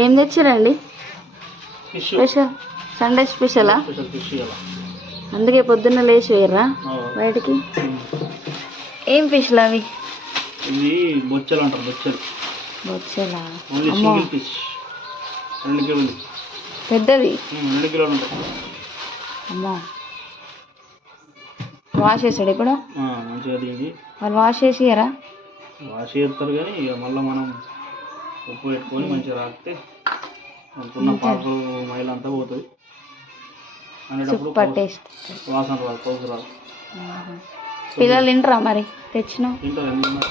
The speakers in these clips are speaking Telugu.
ఏం తెచ్చిరండి? ఫిష్ స్పెషల్ సండే స్పెషలా? స్పెషల్ ఫిష్ ఇలా. అందుకే పొద్దున్న లేచి వేయర్రా బయటికి? ఏం ఫిష్లు అవి? ఇవి బొచ్చలు అంటారు, బొచ్చలు. బొచ్చెలా? ఓన్లీ అమ్మో, సింగిల్ ఫిష్ 2 కిలోలు. పెద్దది. 2 కిలోలు ఉంటాయి. అమ్మో, వాష్ చేస్తాడు ఇప్పుడు? మంచిగా దీనికి వాళ్ళు వాష్ చేసి ఇయ్యరా? వాష్ చేస్తారు కానీ ఇక మళ్ళీ మనం ఉప్పు పెట్టుకొని మంచిగా రాస్తే అనుకున్న పాకు మైల్ అంతా పోతుంది. అనేటప్పుడు సూపర్ టేస్ట్. వాసన రాదు, పౌసు రాదు. పిల్లలు తింటారా మరి తెచ్చినావు? తింటారు, ఎందుకు?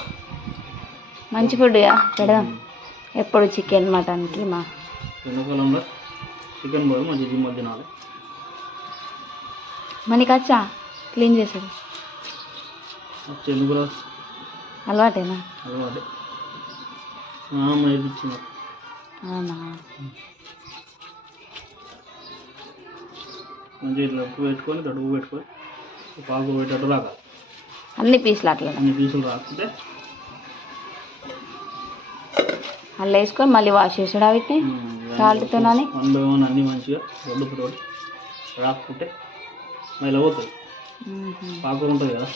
మంచి ఫుడ్ పెడదాం. ఎప్పుడు చికెన్ మటన్కి మా ఎండాకాలంలో చికెన్ బదులు మంచి జిమ్మలు తినాలి. మనకి వచ్చా క్లీన్ చేసేది? ఎందుకు రాదు, అలవాటేనా? అలవాటే. నేర్పించింది. అవునా? మంచిగా ఇట్లా ఉప్పు పెట్టుకొని తడుపు పెట్టుకొని పాకు పెట్టేటట్టు రాకాలి. అన్ని పీసులు అట్లా అన్ని పీసులు రాకుంటే అలా వేసుకొని మళ్ళీ వాష్ చేసాడు వీటిని సాల్ట్తోనని. 1 by 1 అన్నీ మంచిగా వడ్డుతో రాకుంటే మళ్ళీ పోతుంది. పాకు ఉంటుంది కదా,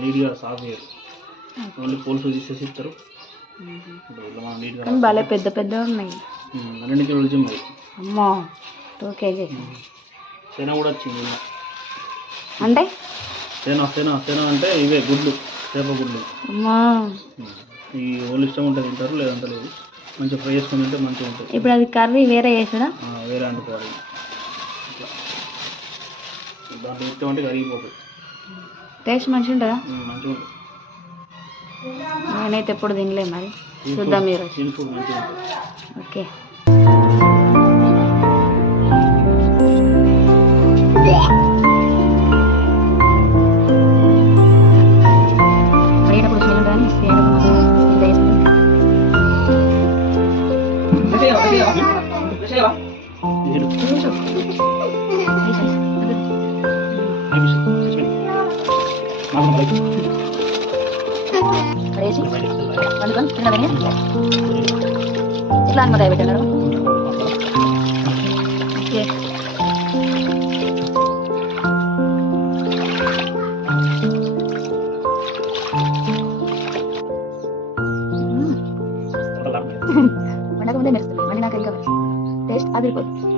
నీట్గా సాఫ్ చేయరు, ఓన్లీ పోల్సు తీసేసి ఇస్తారు. మనం నీట్గా భలే పెద్ద పెద్ద ఉన్నాయి. 2 కిలోలు జిమ్. అమ్మో, 2 kg. శన కూడా వచ్చింది. అంటే శన అంటే ఇవే గుడ్లు, చేప గుడ్లు. అమ్మా, ఈ వాళ్ళు ఇష్టం ఉంటుంది తింటారు, లేదంటే లేదు. మంచిగా ఫ్రై చేసుకుని తింటే మంచిగా ఉంటుంది. ఇప్పుడు అది కర్రీ వేరే చేసాడా? వేరే అంటుకోవాలి. ఇట్లా దాంట్లో ఇష్టం అంటే కరిగిపోతుంది. టేస్ట్ మంచిగా ఉంటుందా? మంచిగా ఉంటుంది. నేనైతే ఎప్పుడు తినలే, మరి చూద్దాం మీరు. సీ ఫుడ్ మంచిగా ఉంటుంది. ఓకే. ఇట్లా అనమాట పెట్టారు. ఓకే. వండక ముందే మెరుస్తుంది, మళ్ళీ నాకు ఇంకా టేస్ట్ అదిరిపోతుంది.